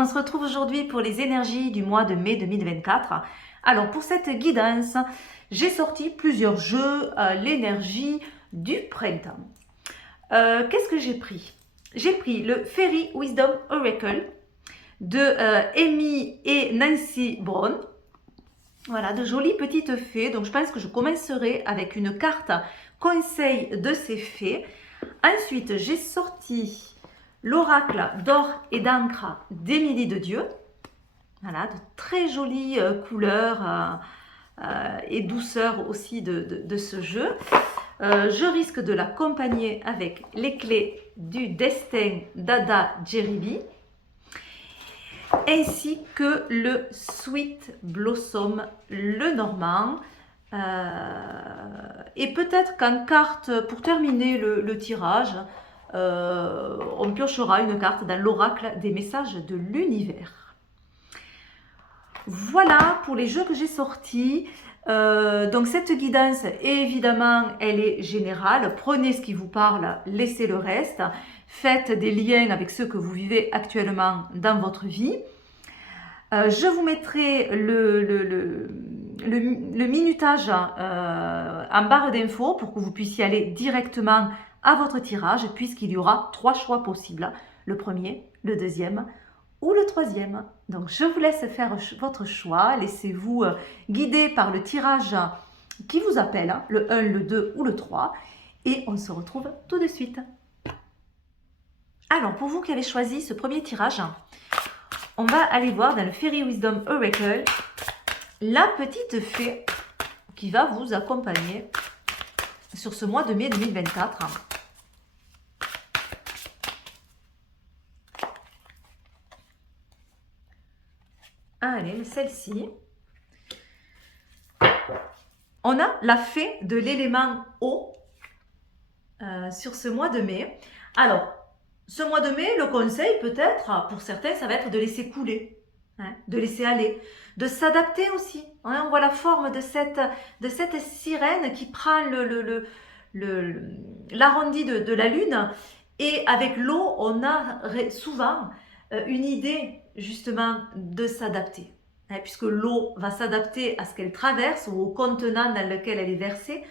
On se retrouve aujourd'hui pour les énergies du mois de mai 2024. Alors pour cette guidance, j'ai sorti plusieurs jeux, l'énergie du printemps. Qu'est-ce que j'ai pris? J'ai pris le Fairy Wisdom Oracle de Amy et Nancy Brown. Voilà, de jolies petites fées. Donc je pense que je commencerai avec une carte conseil de ces fées. Ensuite, j'ai sorti l'oracle d'or et d'encre d'Émilie de Dieu. Voilà, de très jolies couleurs et douceur aussi de ce jeu. Je risque de l'accompagner avec les clés du destin d'Ada Jeribi, ainsi que le Sweet Blossom le Normand. Et peut-être qu'en carte, pour terminer le tirage, on piochera une carte dans l'oracle des messages de l'univers. Voilà pour les jeux que j'ai sortis. Donc cette guidance, évidemment, elle est générale. Prenez ce qui vous parle, laissez le reste. Faites des liens avec ceux que vous vivez actuellement dans votre vie. Je vous mettrai le minutage en barre d'infos pour que vous puissiez aller directement à votre tirage, puisqu'il y aura 3 choix possibles. Le premier, le deuxième ou le troisième. Donc je vous laisse faire votre choix. Laissez-vous guider par le tirage qui vous appelle, hein, le 1, le 2 ou le 3. Et on se retrouve tout de suite. Alors, pour vous qui avez choisi ce premier tirage, on va aller voir dans le Fairy Wisdom Oracle la petite fée qui va vous accompagner sur ce mois de mai 2024. Allez, celle-ci. On a la fée de l'élément eau sur ce mois de mai. Alors, ce mois de mai, le conseil peut-être, pour certains, ça va être de laisser couler, hein, de laisser aller, de s'adapter aussi. Hein, on voit la forme de cette sirène qui prend l'arrondi de la lune. Et avec l'eau, on a souvent une idée justement de s'adapter. Hein, puisque l'eau va s'adapter à ce qu'elle traverse ou au contenant dans lequel elle est versée.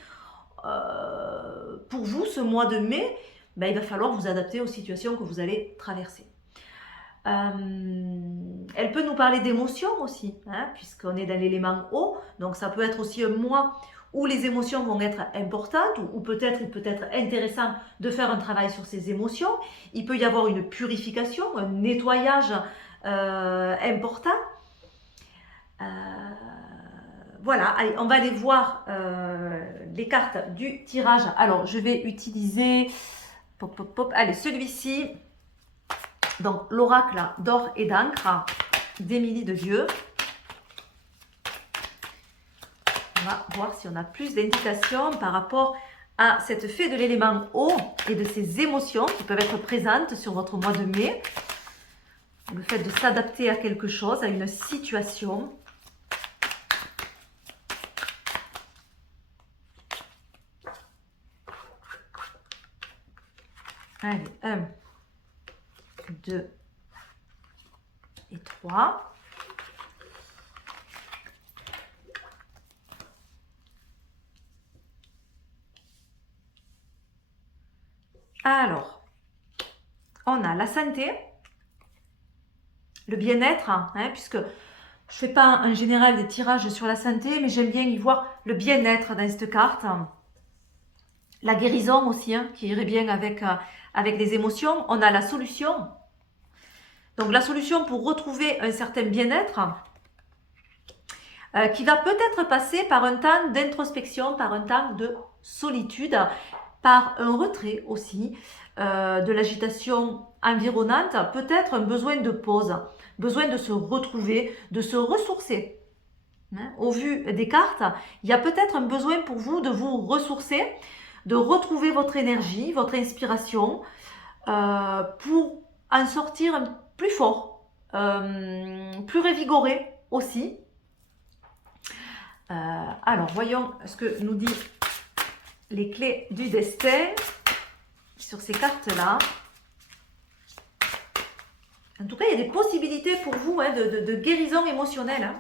Pour vous, ce mois de mai, ben, il va falloir vous adapter aux situations que vous allez traverser. Elle peut nous parler d'émotions aussi, hein, puisqu'on est dans l'élément eau, donc ça peut être aussi un mois où les émotions vont être importantes, ou peut-être il peut être intéressant de faire un travail sur ces émotions. Il peut y avoir une purification, un nettoyage important. Voilà, allez, on va aller voir les cartes du tirage. Alors, je vais utiliser... Pop, pop, pop. Allez, celui-ci, donc l'oracle d'or et d'encre d'Émilie de Dieu. On va voir si on a plus d'indications par rapport à cette fée de l'élément eau et de ses émotions qui peuvent être présentes sur votre mois de mai. Le fait de s'adapter à quelque chose, à une situation. Allez, 1, 2 et 3. Alors, on a la santé, le bien-être, hein, puisque je ne fais pas en général des tirages sur la santé, mais j'aime bien y voir le bien-être dans cette carte. La guérison aussi, hein, qui irait bien avec les émotions. On a la solution. Donc la solution pour retrouver un certain bien-être qui va peut-être passer par un temps d'introspection, par un temps de solitude, par un retrait aussi de l'agitation environnante, peut-être un besoin de pause, besoin de se retrouver, de se ressourcer. Hein, au vu des cartes, il y a peut-être un besoin pour vous de vous ressourcer, de retrouver votre énergie, votre inspiration, pour en sortir plus fort, plus revigoré aussi. Alors, voyons ce que nous dit les clés du destin sur ces cartes-là. En tout cas, il y a des possibilités pour vous hein, de guérison émotionnelle. Hein.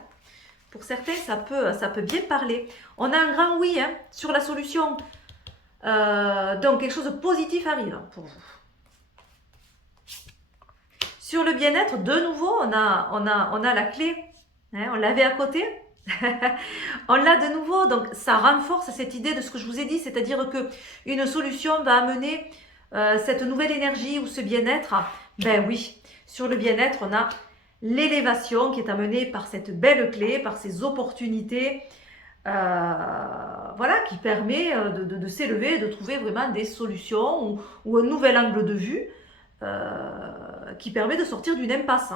Pour certains, ça peut bien parler. On a un grand oui hein, sur la solution. Donc, quelque chose de positif arrive pour vous. Sur le bien-être, de nouveau, on a la clé. Hein, on l'avait à côté. On l'a de nouveau. Donc, ça renforce cette idée de ce que je vous ai dit. C'est-à-dire qu'une solution va amener cette nouvelle énergie ou ce bien-être. Ben oui, sur le bien-être, on a l'élévation qui est amenée par cette belle clé, par ces opportunités, voilà, qui permet de s'élever, de trouver vraiment des solutions ou un nouvel angle de vue qui permet de sortir d'une impasse.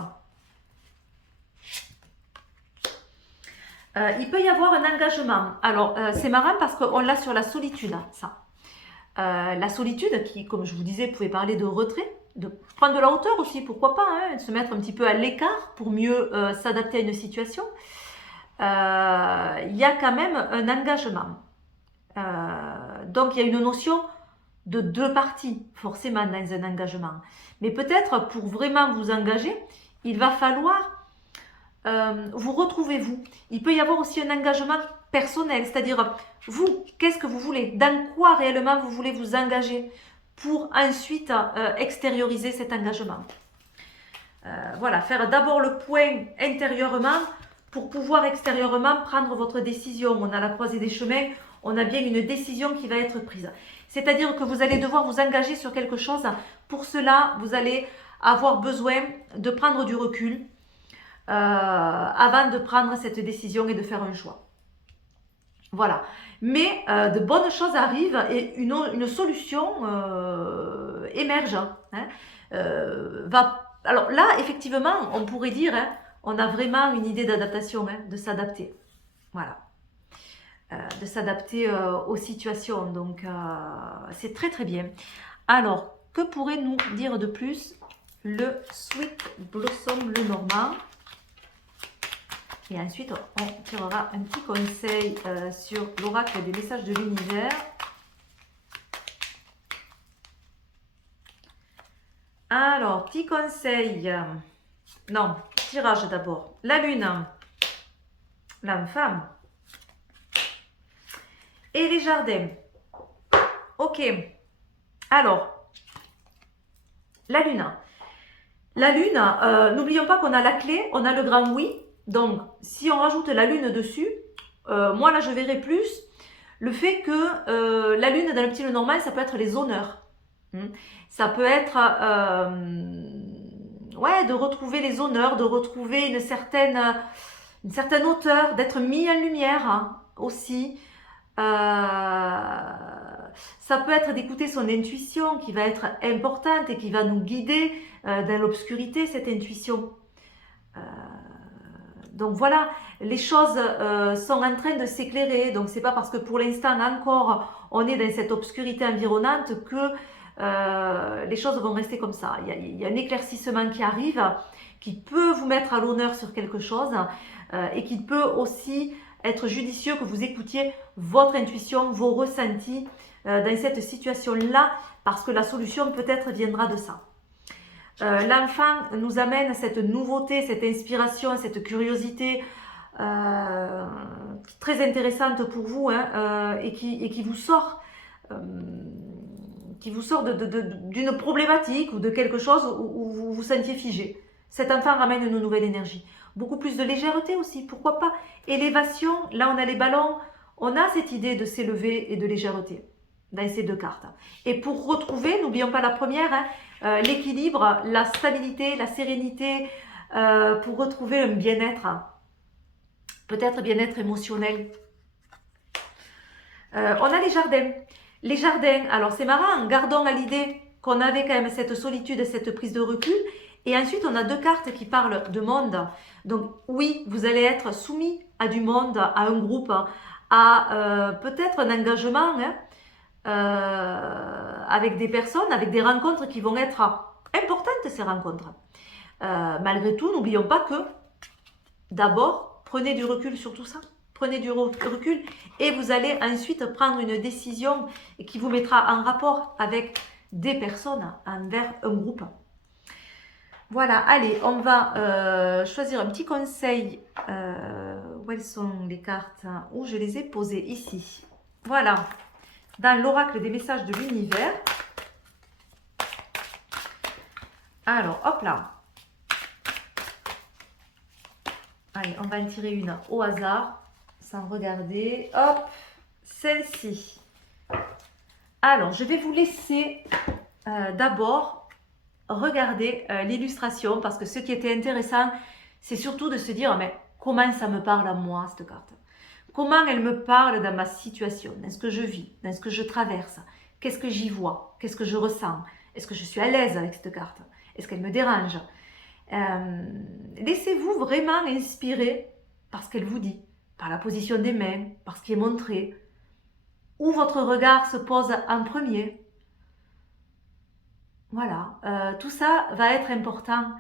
Il peut y avoir un engagement. Alors, c'est marrant parce qu'on l'a sur la solitude, ça. La solitude qui, comme je vous disais, pouvait parler de retrait, de prendre de la hauteur aussi, pourquoi pas, hein, de se mettre un petit peu à l'écart pour mieux s'adapter à une situation. Il y a quand même un engagement. Donc, il y a une notion de deux parties, forcément, dans un engagement. Mais peut-être, pour vraiment vous engager, il va falloir vous retrouver vous. Il peut y avoir aussi un engagement personnel, c'est-à-dire vous, qu'est-ce que vous voulez, dans quoi réellement vous voulez vous engager pour ensuite extérioriser cet engagement. Voilà, faire d'abord le point intérieurement pour pouvoir extérieurement prendre votre décision. On a la croisée des chemins, on a bien une décision qui va être prise. C'est-à-dire que vous allez devoir vous engager sur quelque chose. Pour cela, vous allez avoir besoin de prendre du recul avant de prendre cette décision et de faire un choix. Voilà. Mais de bonnes choses arrivent et une solution émerge. Hein, alors là, effectivement, on pourrait dire, hein, on a vraiment une idée d'adaptation, hein, de s'adapter. Voilà. De s'adapter aux situations. Donc, c'est très très bien. Alors, que pourrait nous dire de plus le Sweet Blossom Lenormand? Et ensuite, on tirera un petit conseil sur l'oracle des messages de l'univers. Alors, petit conseil. Non, tirage d'abord. La lune, l'âme femme et les jardins. Ok. Alors, la lune. La lune, n'oublions pas qu'on a la clé, on a le grand oui. Donc, si on rajoute la lune dessus, moi là je verrai plus le fait que la lune dans le petit Lenormand, ça peut être les honneurs. Ça peut être ouais, de retrouver les honneurs, de retrouver une certaine hauteur, d'être mis en lumière hein, aussi. Ça peut être d'écouter son intuition qui va être importante et qui va nous guider dans l'obscurité, cette intuition. Donc voilà, les choses sont en train de s'éclairer. Donc c'est pas parce que pour l'instant encore on est dans cette obscurité environnante que les choses vont rester comme ça. Il y a un éclaircissement qui arrive, qui peut vous mettre à l'honneur sur quelque chose et qui peut aussi être judicieux que vous écoutiez votre intuition, vos ressentis dans cette situation-là, parce que la solution peut-être viendra de ça. L'enfant nous amène cette nouveauté, cette inspiration, cette curiosité très intéressante pour vous hein, et qui vous sort, d'une problématique ou de quelque chose où vous vous sentiez figé. Cet enfant ramène une nouvelle énergie. Beaucoup plus de légèreté aussi, pourquoi pas. Élévation, là on a les ballons, on a cette idée de s'élever et de légèreté dans ces deux cartes. Et pour retrouver, n'oublions pas la première, hein, l'équilibre, la stabilité, la sérénité, pour retrouver un bien-être, peut-être bien-être émotionnel. On a les jardins. Les jardins, alors c'est marrant, gardons à l'idée qu'on avait quand même cette solitude, cette prise de recul. Et ensuite, on a deux cartes qui parlent de monde. Donc oui, vous allez être soumis à du monde, à un groupe, à peut-être un engagement, hein, avec des personnes, avec des rencontres qui vont être importantes, ces rencontres. Malgré tout, n'oublions pas que d'abord, prenez du recul sur tout ça. Prenez du recul et vous allez ensuite prendre une décision qui vous mettra en rapport avec des personnes envers un groupe. Voilà, allez, on va choisir un petit conseil. Où elles sont les cartes? Où je les ai posées? Ici. Voilà, dans l'oracle des messages de l'univers. Alors, hop là. Allez, on va en tirer une au hasard, sans regarder. Hop, celle-ci. Alors, je vais vous laisser d'abord regarder l'illustration, parce que ce qui était intéressant, c'est surtout de se dire, mais comment ça me parle à moi, cette carte? Comment elle me parle dans ma situation, dans ce que je vis, dans ce que je traverse? Qu'est-ce que j'y vois? Qu'est-ce que je ressens? Est-ce que je suis à l'aise avec cette carte? Est-ce qu'elle me dérange? Laissez-vous vraiment inspirer par ce qu'elle vous dit, par la position des mains, par ce qui est montré, où votre regard se pose en premier. Voilà, tout ça va être important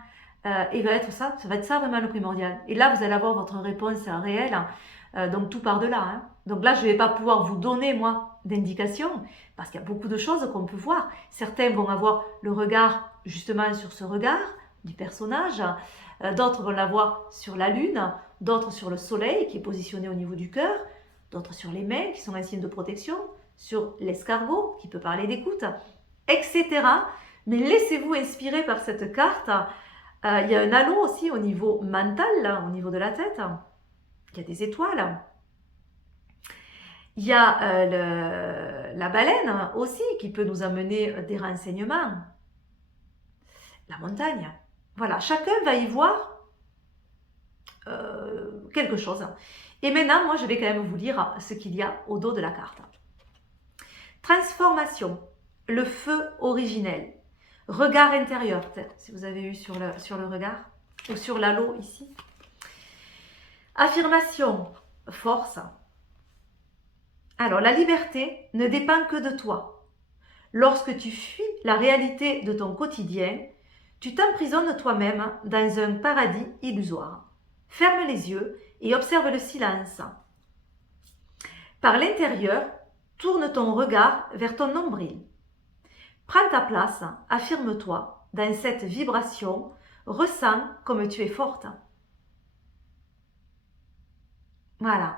et va être ça va être ça vraiment le primordial. Et là, vous allez avoir votre réponse réelle, donc tout part de là. Hein. Donc là, je ne vais pas pouvoir vous donner, moi, d'indications, parce qu'il y a beaucoup de choses qu'on peut voir. Certains vont avoir le regard justement sur ce regard du personnage, d'autres vont l'avoir sur la lune, d'autres sur le soleil qui est positionné au niveau du cœur, d'autres sur les mains qui sont un signe de protection, sur l'escargot qui peut parler d'écoute, etc. Mais laissez-vous inspirer par cette carte. Il y a un halo aussi au niveau mental, là, au niveau de la tête. Il y a des étoiles. Il y a la baleine aussi qui peut nous amener des renseignements. La montagne. Voilà, chacun va y voir quelque chose. Et maintenant, moi, je vais quand même vous lire ce qu'il y a au dos de la carte. Transformation, le feu originel. Regard intérieur, peut-être, si vous avez eu sur le regard, ou sur l'halo ici. Affirmation, force. Alors, la liberté ne dépend que de toi. Lorsque tu fuis la réalité de ton quotidien, tu t'emprisonnes toi-même dans un paradis illusoire. Ferme les yeux et observe le silence. Par l'intérieur, tourne ton regard vers ton nombril. Prends ta place, affirme-toi dans cette vibration, ressens comme tu es forte. Voilà.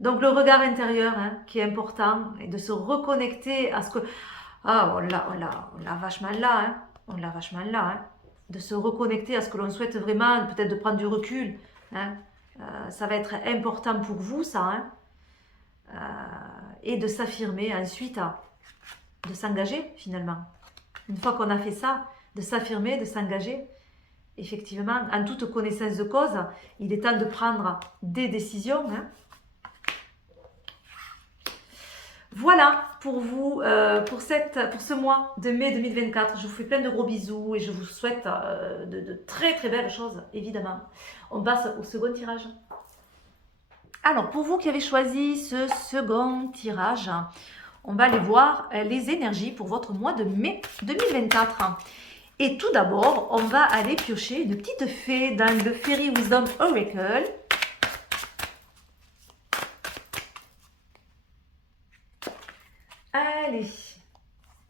Donc le regard intérieur qui est important, et de se reconnecter à ce que... Ah, on l'a vachement là, on l'a vachement là, de se reconnecter à ce que l'on souhaite vraiment, peut-être de prendre du recul. Ça va être important pour vous, ça. Et de s'affirmer ensuite, de s'engager finalement. Une fois qu'on a fait ça, de s'affirmer, de s'engager, effectivement, en toute connaissance de cause, il est temps de prendre des décisions. Voilà pour vous, pour ce mois de mai 2024. Je vous fais plein de gros bisous et je vous souhaite de très très belles choses, évidemment. On passe au second tirage. Alors, pour vous qui avez choisi ce second tirage, on va aller voir les énergies pour votre mois de mai 2024. Et tout d'abord, on va aller piocher une petite fée dans le Fairy Wisdom Oracle. Allez,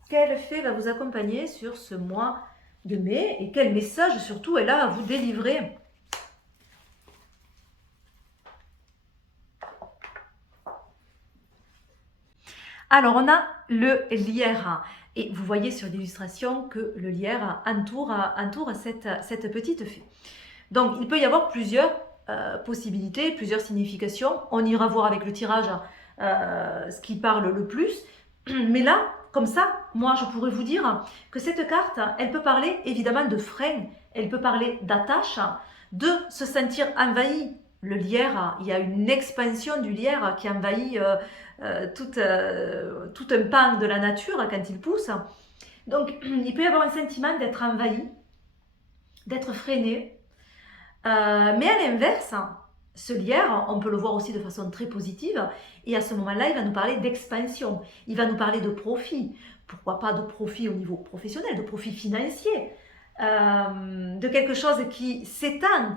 quelle fée va vous accompagner sur ce mois de mai et quel message surtout elle a à vous délivrer? Alors, on a le lierre. Et vous voyez sur l'illustration que le lierre entoure cette petite fée. Donc, il peut y avoir plusieurs possibilités, plusieurs significations. On ira voir avec le tirage ce qui parle le plus. Mais là, comme ça, moi, je pourrais vous dire que cette carte, elle peut parler évidemment de frein, elle peut parler d'attache, de se sentir envahi. Le lierre, il y a une expansion du lierre qui envahit tout un pan de la nature quand il pousse. Donc, il peut y avoir un sentiment d'être envahi, d'être freiné. Mais à l'inverse, ce lierre, on peut le voir aussi de façon très positive. Et à ce moment-là, il va nous parler d'expansion. Il va nous parler de profit. Pourquoi pas de profit au niveau professionnel, de profit financier, de quelque chose qui s'étend.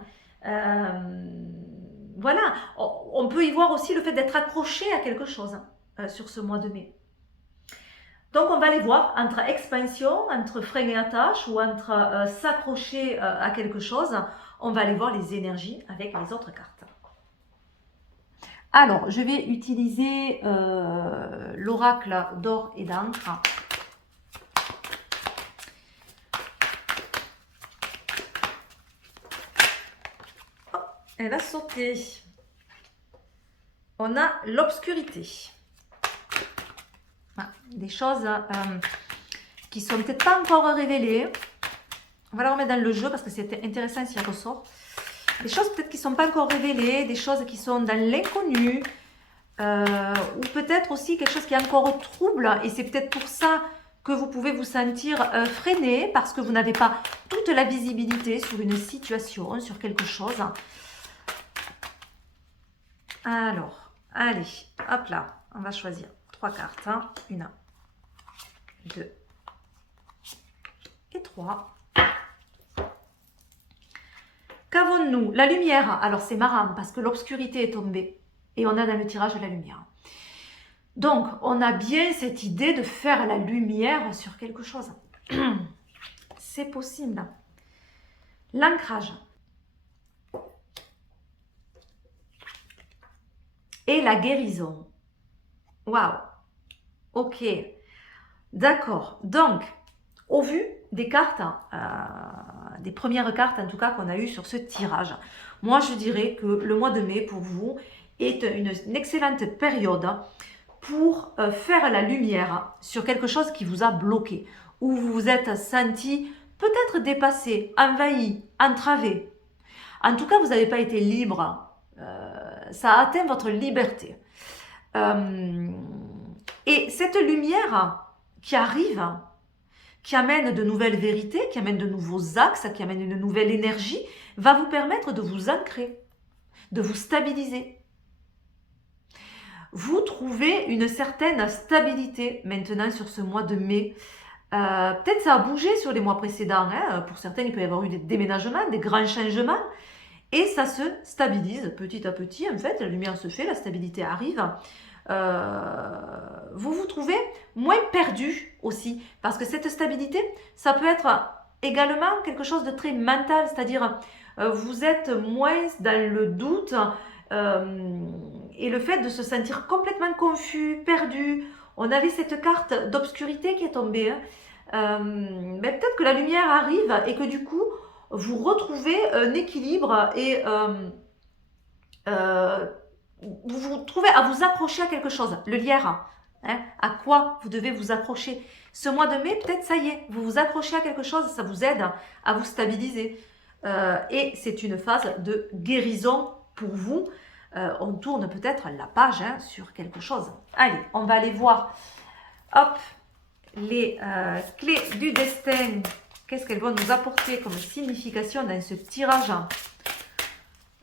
Voilà, on peut y voir aussi le fait d'être accroché à quelque chose sur ce mois de mai. Donc, on va les voir entre expansion, entre frein et attache ou entre s'accrocher à quelque chose. On va aller voir les énergies avec les autres cartes. Alors, je vais utiliser l'oracle d'or et d'encre. Oh, elle a sauté. On a l'obscurité. Ah, des choses qui sont peut-être pas encore révélées. On va la remettre dans le jeu parce que c'est intéressant s'il ressort. Des choses peut-être qui ne sont pas encore révélées, des choses qui sont dans l'inconnu, ou peut-être aussi quelque chose qui est encore trouble, et c'est peut-être pour ça que vous pouvez vous sentir freiné, parce que vous n'avez pas toute la visibilité sur une situation, sur quelque chose. Alors, allez, hop là, on va choisir 3 cartes, hein. 1, 2 et 3. Qu'avons-nous? La lumière. Alors c'est marrant parce que l'obscurité est tombée et on a dans le tirage la lumière. Donc on a bien cette idée de faire la lumière sur quelque chose. C'est possible. L'ancrage. Et la guérison. Waouh. Ok. D'accord. Donc, au vu des cartes, des premières cartes en tout cas qu'on a eues sur ce tirage, moi je dirais que le mois de mai pour vous est une excellente période pour faire la lumière sur quelque chose qui vous a bloqué, où vous vous êtes senti peut-être dépassé, envahi, entravé. En tout cas, vous n'avez pas été libre, ça a atteint votre liberté. Et cette lumière qui arrive, qui amène de nouvelles vérités, qui amène de nouveaux axes, qui amène une nouvelle énergie, va vous permettre de vous ancrer, de vous stabiliser. Vous trouvez une certaine stabilité maintenant sur ce mois de mai. Peut-être ça a bougé sur les mois précédents. Hein. Pour certains, il peut y avoir eu des déménagements, des grands changements. Et ça se stabilise petit à petit. En fait, la lumière se fait, la stabilité arrive. Vous vous trouvez moins perdu aussi, parce que cette stabilité, ça peut être également quelque chose de très mental, c'est-à-dire vous êtes moins dans le doute et le fait de se sentir complètement confus, perdu. On avait cette carte d'obscurité qui est tombée, hein. Mais peut-être que la lumière arrive et que du coup vous retrouvez un équilibre et vous vous trouvez à vous accrocher à quelque chose, le lierre, hein, à quoi vous devez vous accrocher. Ce mois de mai, peut-être ça y est, vous vous accrochez à quelque chose, ça vous aide à vous stabiliser. Et c'est une phase de guérison pour vous. On tourne peut-être la page hein, sur quelque chose. Allez, on va aller voir hop, les clés du destin. Qu'est-ce qu'elles vont nous apporter comme signification dans ce tirage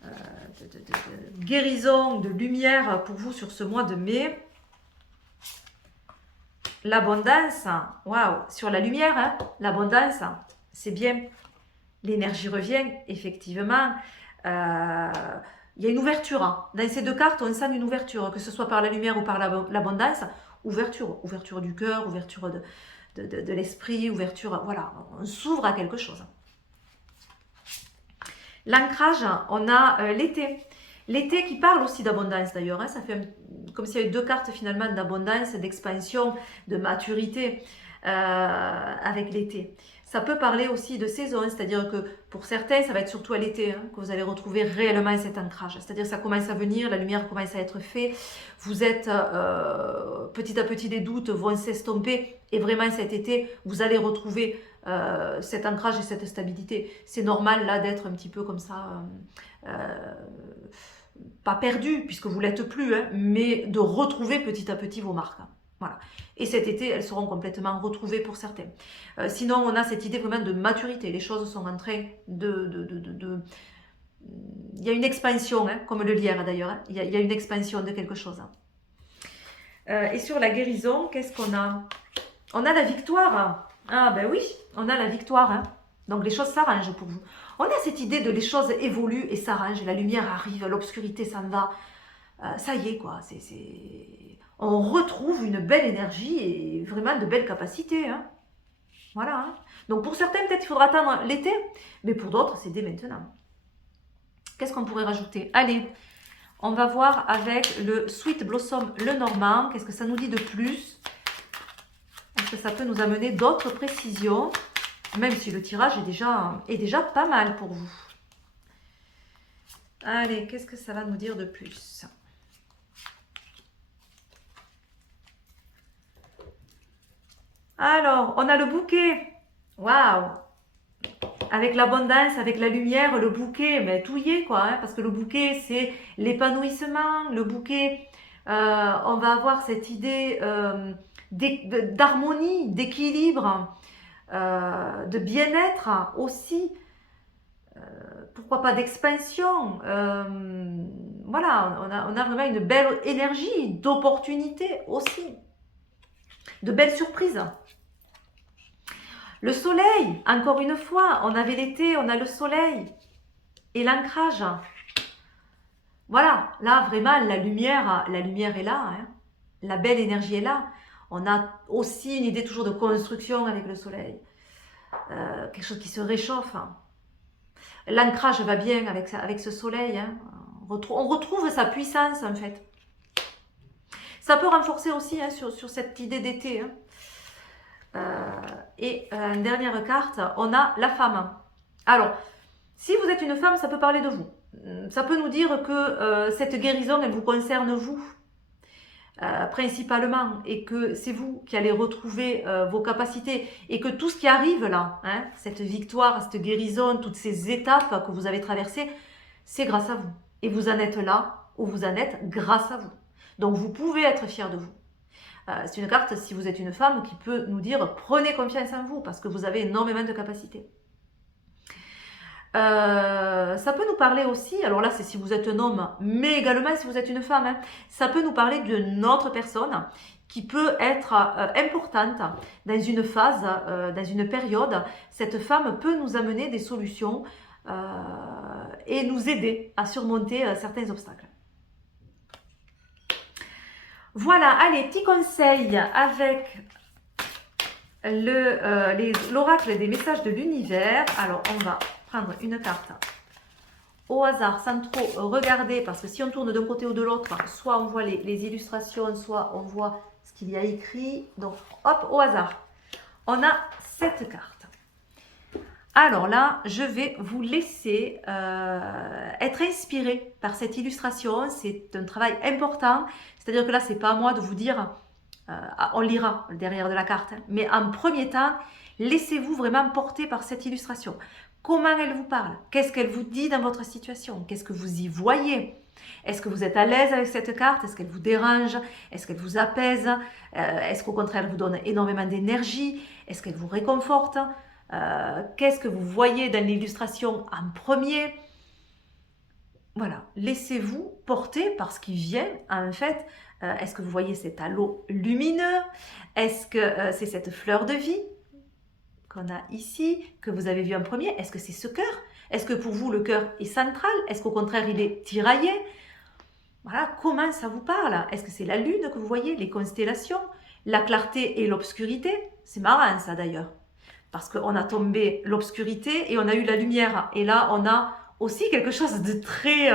de guérison, de lumière pour vous sur ce mois de mai. L'abondance, waouh, sur la lumière, hein, l'abondance, c'est bien. L'énergie revient, effectivement. Il y a une ouverture. Hein. Dans ces deux cartes, on sent une ouverture, que ce soit par la lumière ou par l'abondance. Ouverture du cœur, ouverture de l'esprit, ouverture, voilà, on s'ouvre à quelque chose. L'ancrage, on a l'été. L'été qui parle aussi d'abondance d'ailleurs, hein, ça fait comme s'il y avait deux cartes finalement d'abondance, d'expansion, de maturité avec l'été. Ça peut parler aussi de saison, c'est-à-dire que pour certains, ça va être surtout à l'été hein, que vous allez retrouver réellement cet ancrage. C'est-à-dire que ça commence à venir, la lumière commence à être faite, vous êtes petit à petit, les doutes vont s'estomper et vraiment cet été, vous allez retrouver cet ancrage et cette stabilité. C'est normal là d'être un petit peu comme ça, pas perdu puisque vous ne l'êtes plus, hein, mais de retrouver petit à petit vos marques. Voilà. Et cet été, elles seront complètement retrouvées pour certains. Sinon, on a cette idée vraiment de maturité. Les choses sont en train de... Il y a une expansion, hein, comme le lierre d'ailleurs. Hein. Il y a une expansion de quelque chose. Hein. Et sur la guérison, qu'est-ce qu'on a? On a la victoire. Ah ben oui, on a la victoire. Hein. Donc les choses s'arrangent pour vous. On a cette idée de les choses évoluent et s'arrangent. La lumière arrive, l'obscurité s'en va. Ça y est quoi. on retrouve une belle énergie et vraiment de belles capacités. Hein. Voilà. Hein. Donc pour certains, peut-être qu'il faudra attendre l'été, mais pour d'autres, c'est dès maintenant. Qu'est-ce qu'on pourrait rajouter? Allez, on va voir avec le Sweet Blossom le Normand. Qu'est-ce que ça nous dit de plus? Est-ce que ça peut nous amener d'autres précisions? Même si le tirage est déjà pas mal pour vous. Allez, qu'est-ce que ça va nous dire de plus? Alors, on a le bouquet. Waouh! Avec l'abondance, avec la lumière, le bouquet, mais tout y est quoi. Hein, parce que le bouquet, c'est l'épanouissement. Le bouquet, on va avoir cette idée d'harmonie, d'équilibre, de bien-être aussi. Pourquoi pas d'expansion. Voilà, on a vraiment une belle énergie, d'opportunité aussi. De belles surprises. Le soleil, encore une fois, on avait l'été, on a le soleil et l'ancrage. Voilà, là vraiment la lumière est là, hein. La belle énergie est là. On a aussi une idée toujours de construction avec le soleil. Quelque chose qui se réchauffe. L'ancrage va bien avec ce soleil. Hein. On retrouve sa puissance en fait. Ça peut renforcer aussi hein, sur cette idée d'été. Hein. Et dernière carte, on a la femme. Alors, si vous êtes une femme, ça peut parler de vous. Ça peut nous dire que cette guérison, elle vous concerne vous, principalement, et que c'est vous qui allez retrouver vos capacités, et que tout ce qui arrive là, hein, cette victoire, cette guérison, toutes ces étapes que vous avez traversées, c'est grâce à vous. Et vous en êtes là où vous en êtes grâce à vous. Donc vous pouvez être fiers de vous. C'est une carte, si vous êtes une femme, qui peut nous dire prenez confiance en vous parce que vous avez énormément de capacités. Ça peut nous parler aussi, alors là c'est si vous êtes un homme, mais également si vous êtes une femme, hein, ça peut nous parler d'une autre personne qui peut être importante dans une phase, dans une période. Cette femme peut nous amener des solutions et nous aider à surmonter certains obstacles. Voilà, allez, petit conseil avec l'oracle des messages de l'univers. Alors, on va prendre une carte au hasard, sans trop regarder, parce que si on tourne d'un côté ou de l'autre, soit on voit les illustrations, soit on voit ce qu'il y a écrit. Donc, hop, au hasard, on a cette carte. Alors là, je vais vous laisser être inspiré par cette illustration. C'est un travail important. C'est-à-dire que là, ce n'est pas à moi de vous dire, on lira derrière de la carte. Hein, mais en premier temps, laissez-vous vraiment porter par cette illustration. Comment elle vous parle? Qu'est-ce qu'elle vous dit dans votre situation? Qu'est-ce que vous y voyez? Est-ce que vous êtes à l'aise avec cette carte? Est-ce qu'elle vous dérange? Est-ce qu'elle vous apaise? Est-ce qu'au contraire, elle vous donne énormément d'énergie? Est-ce qu'elle vous réconforte? Qu'est-ce que vous voyez dans l'illustration en premier? Voilà, laissez-vous porter par ce qui vient. En fait, est-ce que vous voyez cet halo lumineux? Est-ce que c'est cette fleur de vie qu'on a ici, que vous avez vu en premier? Est-ce que c'est ce cœur? Est-ce que pour vous, le cœur est central? Est-ce qu'au contraire, il est tiraillé? Voilà, comment ça vous parle? Est-ce que c'est la lune que vous voyez, les constellations, la clarté et l'obscurité? C'est marrant ça d'ailleurs. Parce qu'on a tombé l'obscurité et on a eu la lumière. Et là, on a aussi quelque chose de très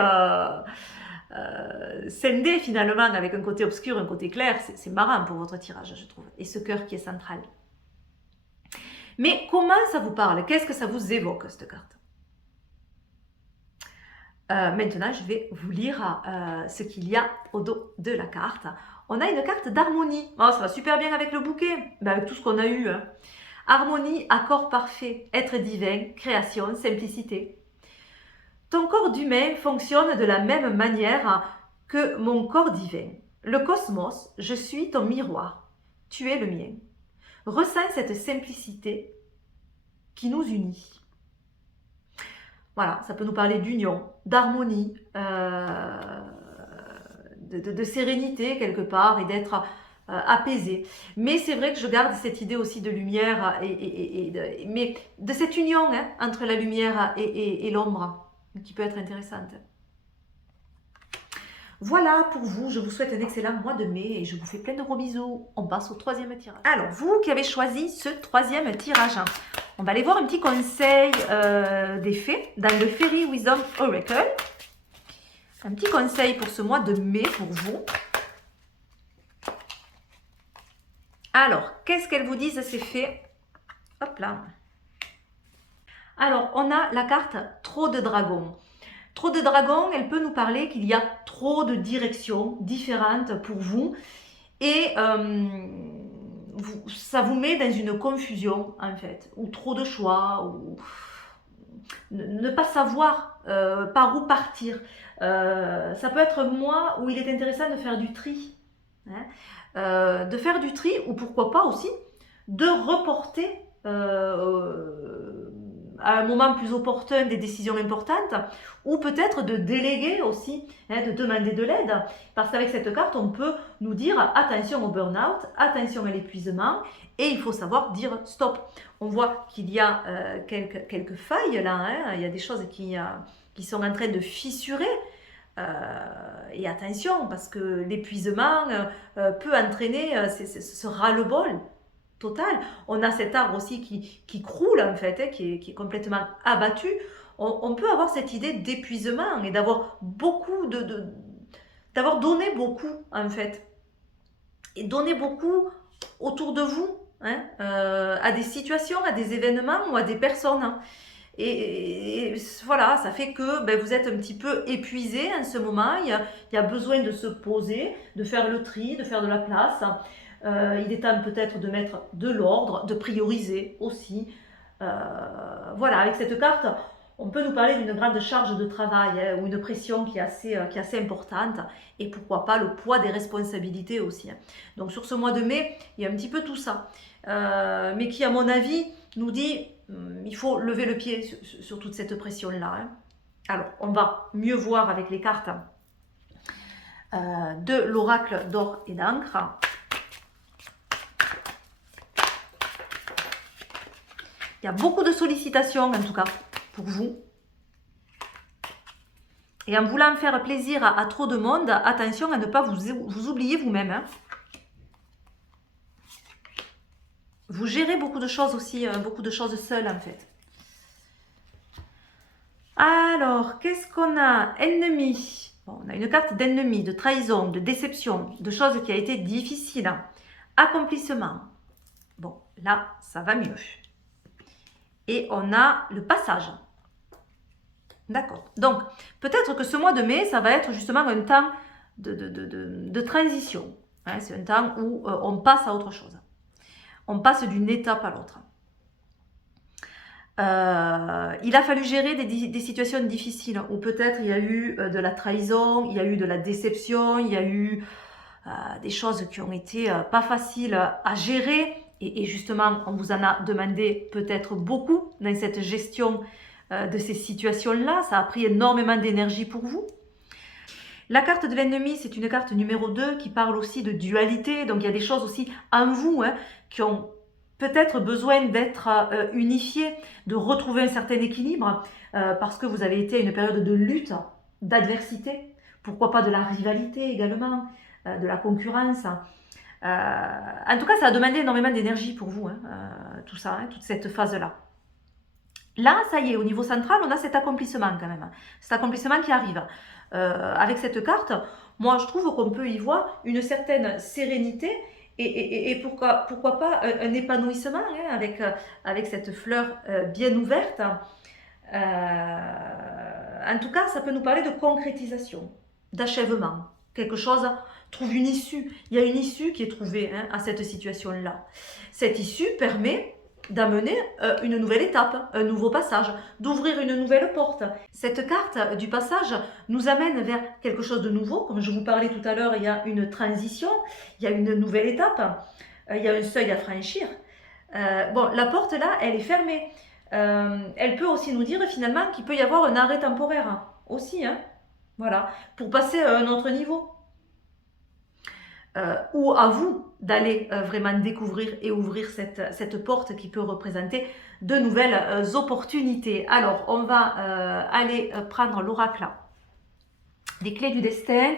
scindé finalement, avec un côté obscur, un côté clair. C'est marrant pour votre tirage, je trouve. Et ce cœur qui est central. Mais comment ça vous parle? Qu'est-ce que ça vous évoque, cette carte? Maintenant, je vais vous lire ce qu'il y a au dos de la carte. On a une carte d'harmonie. Oh, ça va super bien avec le bouquet, ben, avec tout ce qu'on a eu. Hein. Harmonie, accord parfait, être divin, création, simplicité. Ton corps d'humain fonctionne de la même manière que mon corps divin. Le cosmos, je suis ton miroir. Tu es le mien. Ressens cette simplicité qui nous unit. Voilà, ça peut nous parler d'union, d'harmonie, de sérénité quelque part et d'être apaisé. Mais c'est vrai que je garde cette idée aussi de lumière, mais de cette union hein, entre la lumière et l'ombre, qui peut être intéressante. Voilà pour vous, je vous souhaite un excellent mois de mai et je vous fais plein de gros bisous. On passe au troisième tirage. Alors, vous qui avez choisi ce troisième tirage, on va aller voir un petit conseil des fées dans le Fairy Wisdom Oracle. Un petit conseil pour ce mois de mai pour vous. Alors, qu'est-ce qu'elles vous disent ces fées? Hop là. Alors, on a la carte Trop de dragons. Trop de dragons, elle peut nous parler qu'il y a trop de directions différentes pour vous et ça vous met dans une confusion en fait, ou trop de choix, ou ne pas savoir par où partir. Ça peut être moi où il est intéressant de faire du tri, hein, de faire du tri ou pourquoi pas aussi de reporter à un moment plus opportun des décisions importantes ou peut-être de déléguer aussi, hein, de demander de l'aide parce qu'avec cette carte on peut nous dire attention au burn-out, attention à l'épuisement et il faut savoir dire stop. On voit qu'il y a quelques failles là, hein, il y a des choses qui sont en train de fissurer. Et attention parce que l'épuisement peut entraîner ce ras-le-bol total. On a cet arbre aussi qui croule en fait, hein, qui est complètement abattu. On peut avoir cette idée d'épuisement et d'avoir beaucoup d'avoir donné beaucoup en fait. Et donner beaucoup autour de vous, hein, à des situations, à des événements ou à des personnes. Et voilà, ça fait que ben, vous êtes un petit peu épuisé en ce moment. Il y a besoin de se poser, de faire le tri, de faire de la place. Il est temps peut-être de mettre de l'ordre, de prioriser aussi. Voilà, avec cette carte, on peut nous parler d'une grande charge de travail, hein, ou une pression qui est assez importante. Et pourquoi pas le poids des responsabilités aussi. Hein. Donc sur ce mois de mai, il y a un petit peu tout ça. Mais qui, à mon avis, nous dit il faut lever le pied sur toute cette pression-là. Hein. Alors, on va mieux voir avec les cartes de l'oracle d'or et d'encre. Il y a beaucoup de sollicitations, en tout cas, pour vous. Et en voulant faire plaisir à trop de monde, attention à ne pas vous oublier vous-même. Hein. Vous gérez beaucoup de choses aussi, beaucoup de choses seules, en fait. Alors, qu'est-ce qu'on a? Ennemi. Bon, on a une carte d'ennemi, de trahison, de déception, de choses qui a été difficiles. Accomplissement. Bon, là, ça va mieux. Et on a le passage. D'accord. Donc, peut-être que ce mois de mai, ça va être justement un temps de transition. Hein, c'est un temps où on passe à autre chose. On passe d'une étape à l'autre. Il a fallu gérer des situations difficiles où peut-être il y a eu de la trahison, il y a eu de la déception, il y a eu des choses qui ont été pas faciles à gérer. Et justement, on vous en a demandé peut-être beaucoup dans cette gestion de ces situations-là. Ça a pris énormément d'énergie pour vous. La carte de l'ennemi, c'est une carte numéro 2 qui parle aussi de dualité. Donc, il y a des choses aussi en vous, hein, qui ont peut-être besoin d'être unifiées, de retrouver un certain équilibre, parce que vous avez été à une période de lutte, d'adversité. Pourquoi pas de la rivalité également, de la concurrence. En tout cas, ça a demandé énormément d'énergie pour vous, hein, tout ça, hein, toute cette phase-là. Là, ça y est, au niveau central, on a cet accomplissement quand même. Cet accomplissement qui arrive. Avec cette carte, moi, je trouve qu'on peut y voir une certaine sérénité et pourquoi pas un épanouissement, hein, avec cette fleur bien ouverte. En tout cas, ça peut nous parler de concrétisation, d'achèvement. Quelque chose trouve une issue. Il y a une issue qui est trouvée, hein, à cette situation-là. Cette issue permet d'amener une nouvelle étape, un nouveau passage, d'ouvrir une nouvelle porte. Cette carte du passage nous amène vers quelque chose de nouveau. Comme je vous parlais tout à l'heure, il y a une transition, il y a une nouvelle étape, il y a un seuil à franchir. Bon, la porte là, elle est fermée. Elle peut aussi nous dire finalement qu'il peut y avoir un arrêt temporaire, hein, aussi, hein, voilà, pour passer à un autre niveau. Ou à vous d'aller vraiment découvrir et ouvrir cette porte qui peut représenter de nouvelles opportunités. Alors, on va aller prendre l'oracle des clés du destin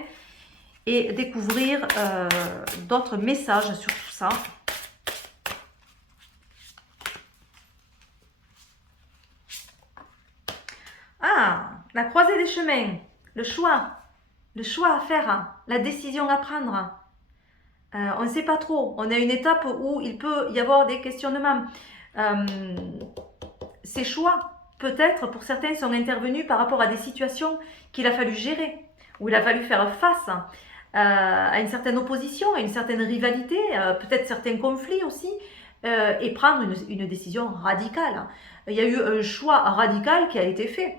et découvrir d'autres messages sur tout ça. Ah, la croisée des chemins, le choix à faire, la décision à prendre. On ne sait pas trop, on a une étape où il peut y avoir des questionnements. Ces choix, peut-être pour certains, sont intervenus par rapport à des situations qu'il a fallu gérer, où il a fallu faire face à une certaine opposition, à une certaine rivalité, peut-être certains conflits aussi, et prendre une décision radicale. Il y a eu un choix radical qui a été fait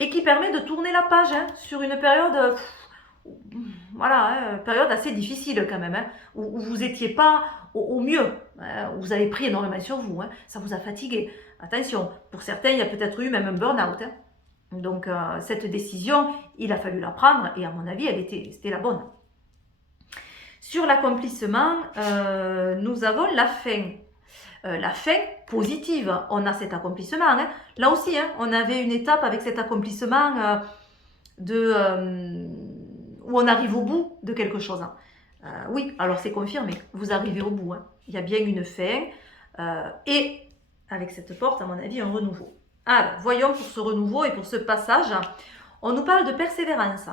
et qui permet de tourner la page sur une période, voilà, période assez difficile quand même, où vous n'étiez pas au mieux, vous avez pris énormément sur vous, ça vous a fatigué. Attention, pour certains, il y a peut-être eu même un burn-out. Donc cette décision, il a fallu la prendre et à mon avis, c'était la bonne. Sur l'accomplissement, nous avons la fin. La fin positive, on a cet accomplissement. Là aussi, on avait une étape avec cet accomplissement où on arrive au bout de quelque chose. Oui, alors c'est confirmé, vous arrivez au bout. Il y a bien une fin et avec cette porte, à mon avis, un renouveau. Alors, voyons pour ce renouveau et pour ce passage, on nous parle de persévérance.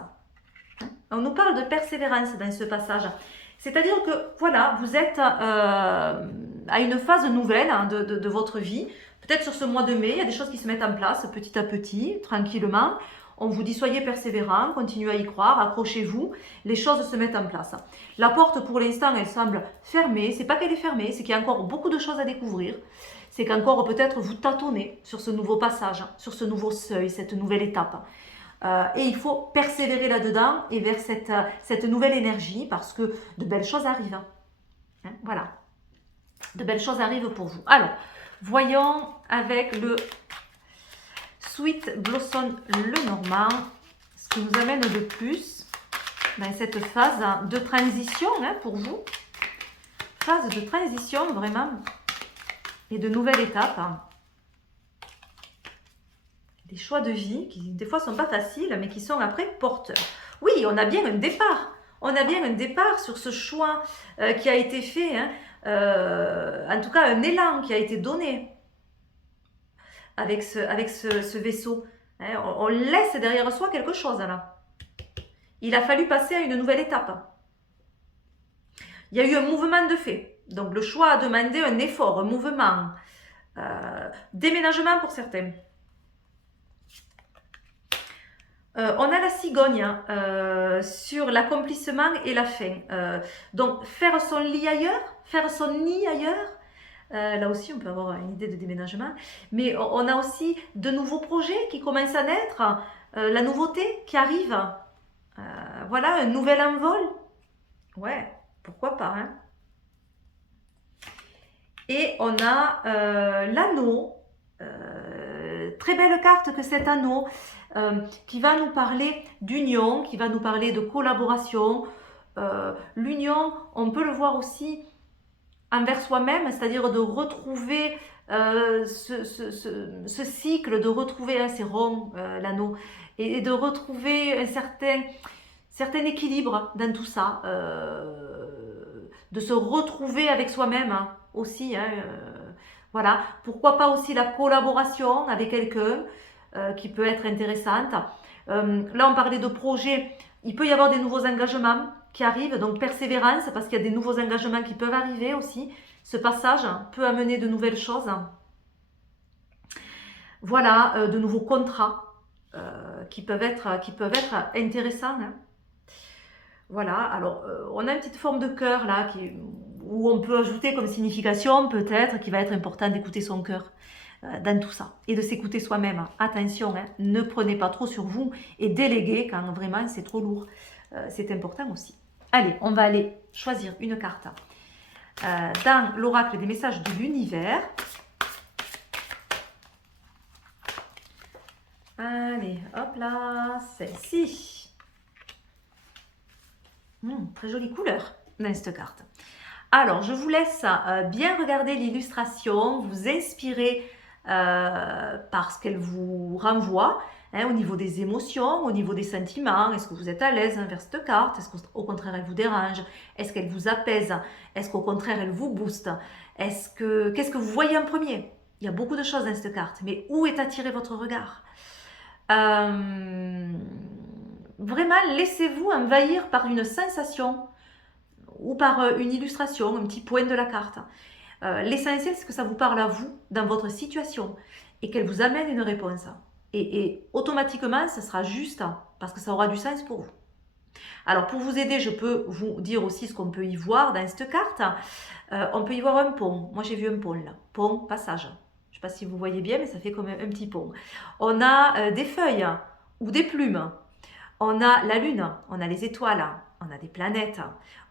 On nous parle de persévérance dans ce passage. C'est-à-dire que, voilà, vous êtes à une phase nouvelle de votre vie. Peut-être sur ce mois de mai, il y a des choses qui se mettent en place petit à petit, tranquillement. On vous dit soyez persévérants, continuez à y croire, accrochez-vous, les choses se mettent en place. La porte pour l'instant elle semble fermée, c'est pas qu'elle est fermée, c'est qu'il y a encore beaucoup de choses à découvrir, c'est qu'encore peut-être vous tâtonnez sur ce nouveau passage, sur ce nouveau seuil, cette nouvelle étape. Et il faut persévérer là-dedans et vers cette nouvelle énergie parce que de belles choses arrivent. Voilà, de belles choses arrivent pour vous. Alors, voyons avec le Sweet Blossom Lenormand, ce qui nous amène de plus dans cette phase de transition pour vous. Phase de transition vraiment et de nouvelle étape. Des choix de vie qui des fois sont pas faciles mais qui sont après porteurs. Oui, on a bien un départ. On a bien un départ sur ce choix qui a été fait. En tout cas, un élan qui a été donné avec ce vaisseau. On laisse derrière soi quelque chose là. Il a fallu passer à une nouvelle étape. Il y a eu un mouvement de fait. Donc le choix a demandé un effort, un mouvement, déménagement pour certains. On a la cigogne sur l'accomplissement et la fin. Donc faire son lit ailleurs, faire son nid ailleurs. Là aussi, on peut avoir une idée de déménagement. Mais on a aussi de nouveaux projets qui commencent à naître, la nouveauté qui arrive. Voilà, un nouvel envol. Ouais, pourquoi pas. Et on a l'anneau. Très belle carte que cet anneau qui va nous parler d'union, qui va nous parler de collaboration. L'union, on peut le voir aussi envers soi-même, c'est-à-dire de retrouver ce cycle, de retrouver, c'est rond l'anneau, et de retrouver un certain équilibre dans tout ça, de se retrouver avec soi-même aussi. Voilà, pourquoi pas aussi la collaboration avec quelqu'un qui peut être intéressante. Là, on parlait de projets, il peut y avoir des nouveaux engagements qui arrivent, donc persévérance, parce qu'il y a des nouveaux engagements qui peuvent arriver aussi. Ce passage peut amener de nouvelles choses. Voilà, de nouveaux contrats qui peuvent être intéressants. Voilà, alors on a une petite forme de cœur là, où on peut ajouter comme signification peut-être qu'il va être important d'écouter son cœur dans tout ça et de s'écouter soi-même. Attention, ne prenez pas trop sur vous et déléguez quand vraiment c'est trop lourd. C'est important aussi. Allez, on va aller choisir une carte dans l'oracle des messages de l'univers. Allez, hop là, celle-ci. Très jolie couleur dans cette carte. Alors, je vous laisse bien regarder l'illustration, vous inspirer par ce qu'elle vous renvoie. hein, au niveau des émotions, au niveau des sentiments. Est-ce que vous êtes à l'aise envers cette carte? Est-ce qu'au contraire elle vous dérange? Est-ce qu'elle vous apaise? Est-ce qu'au contraire elle vous booste? Qu'est-ce que vous voyez en premier? Il y a beaucoup de choses dans cette carte, mais où est attiré votre regard? Vraiment, laissez-vous envahir par une sensation ou par une illustration, un petit point de la carte. L'essentiel, c'est que ça vous parle à vous, dans votre situation, et qu'elle vous amène une réponse. Et automatiquement, ça sera juste, parce que ça aura du sens pour vous. Alors, pour vous aider, je peux vous dire aussi ce qu'on peut y voir dans cette carte. On peut y voir un pont. Moi, j'ai vu un pont là. Pont, passage. Je ne sais pas si vous voyez bien, mais ça fait comme un petit pont. On a des feuilles ou des plumes. On a la lune, on a les étoiles, on a des planètes,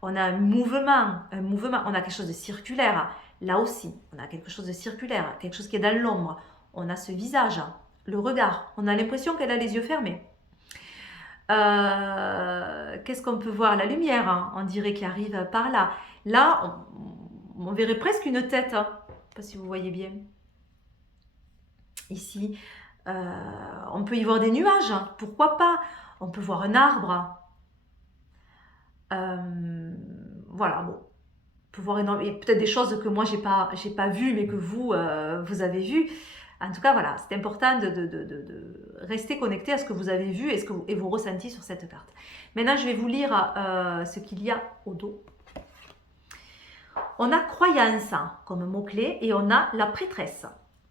on a un mouvement, on a quelque chose de circulaire. Là aussi, on a quelque chose de circulaire, quelque chose qui est dans l'ombre. On a ce visage, le regard. On a l'impression qu'elle a les yeux fermés. Qu'est-ce qu'on peut voir? La lumière, hein, on dirait qu'elle arrive par là. Là, on verrait presque une tête. Hein. Je ne sais pas si vous voyez bien. Ici, on peut y voir des nuages. Pourquoi pas? On peut voir un arbre. Voilà, bon. On peut voir peut-être des choses que moi, j'ai pas vues, mais que vous, vous avez vues. En tout cas, voilà, c'est important de rester connecté à ce que vous avez vu et vos ressentis sur cette carte. Maintenant, je vais vous lire ce qu'il y a au dos. On a croyance comme mot-clé et on a la prêtresse.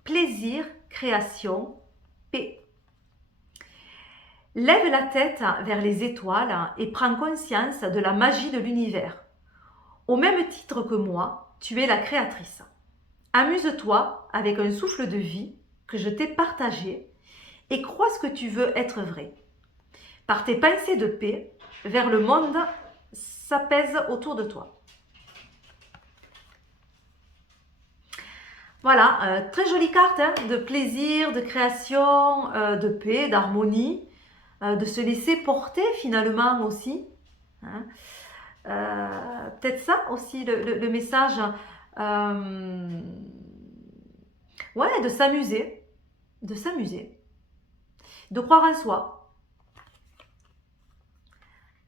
Plaisir, création, paix. Lève la tête vers les étoiles et prends conscience de la magie de l'univers. Au même titre que moi, tu es la créatrice. Amuse-toi avec un souffle de vie que je t'ai partagé et crois ce que tu veux être vrai. Par tes pensées de paix, vers le monde s'apaise autour de toi. Voilà, très jolie carte hein, de plaisir, de création, de paix, d'harmonie, de se laisser porter finalement aussi. Hein. Peut-être ça aussi le message. Ouais, de s'amuser, de croire en soi.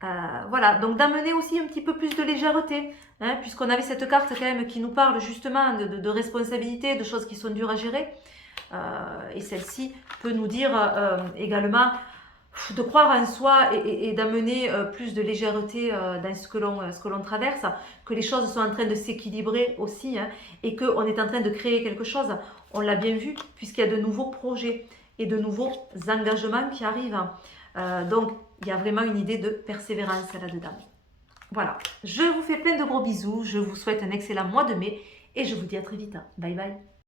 Voilà, donc d'amener aussi un petit peu plus de légèreté, hein, puisqu'on avait cette carte quand même qui nous parle justement de responsabilité, de choses qui sont dures à gérer. Et celle-ci peut nous dire également de croire en soi et d'amener plus de légèreté dans ce que l'on traverse, que les choses sont en train de s'équilibrer aussi, hein, et qu'on est en train de créer quelque chose. On l'a bien vu, puisqu'il y a de nouveaux projets et de nouveaux engagements qui arrivent. Donc, il y a vraiment une idée de persévérance là-dedans. Voilà, je vous fais plein de gros bisous, je vous souhaite un excellent mois de mai et je vous dis à très vite. Bye bye.